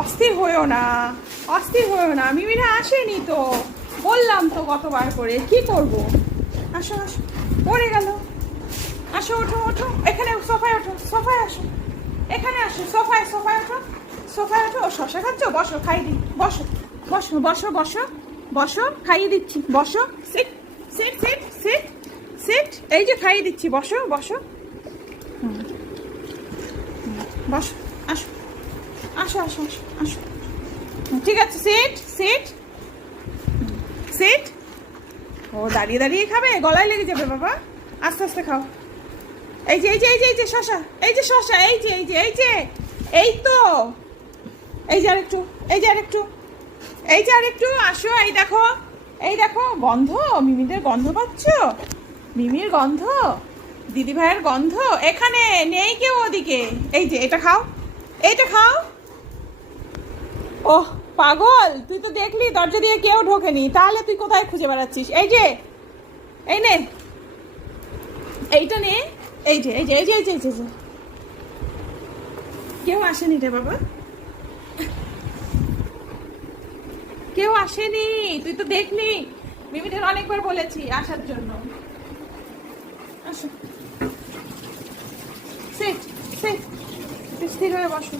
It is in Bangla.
অস্থির হয়েও না, অস্থির হয়েও না, মিমিরা আসেনি তো, বললাম তো কতবার করে, কি করব। আসো আসো, পড়ে গেল। আসো, ওঠো ওঠো, এখানে সোফায় ওঠো, সোফায় আসো, এখানে আসো, সোফায় সোফায় ওঠো, সোফায় ওঠো। ও শশা খাচ্ছ, বসো, খাই দিই, বসো বসো বসো বসো বসো, খাইয়ে দিচ্ছি, বসো, sit sit sit sit sit, এই যে খাইয়ে দিচ্ছি, বসো বসো, বসো, আসো আসো আসো আসো আসো, ঠিক আছে, সিট সিট সিট। ও দাঁড়িয়ে দাঁড়িয়ে খাবে, গলায় লেগে যাবে বাবা, আস্তে আস্তে খাও। এই যে এই যে এই যে এই যে শশা, এই যে শশা, এই যে এই যে এই যে, এই তো, এই যে আরেকটু, এই যে আরেকটু, এই যে আরেকটু, আসো, এই দেখো, এই দেখো, গন্ধ, মিমিদের গন্ধ পাচ্ছ, মিমির গন্ধ, দিদি ভাইয়ের গন্ধ, এখানে নেই কেউ ওদিকে। এই যে এটা খাও, এইটা খাও। ওহ পাগল, তুই তো দেখলি দরজা দিয়ে কেউ ঢোকেনি, তাহলে তুই কোথায় খুঁজে বেড়াচ্ছিস? এই যে, এই নে, এইটা নে, এই যে এই যে এই যে এই যে এই যে, কেউ আসেনি রে বাবা, কেউ আসেনি, তুই তো দেখলি, মিমিদের অনেকবার বলেছি আসার জন্য। আসো, সিট সিট, স্থির হয়ে বসো।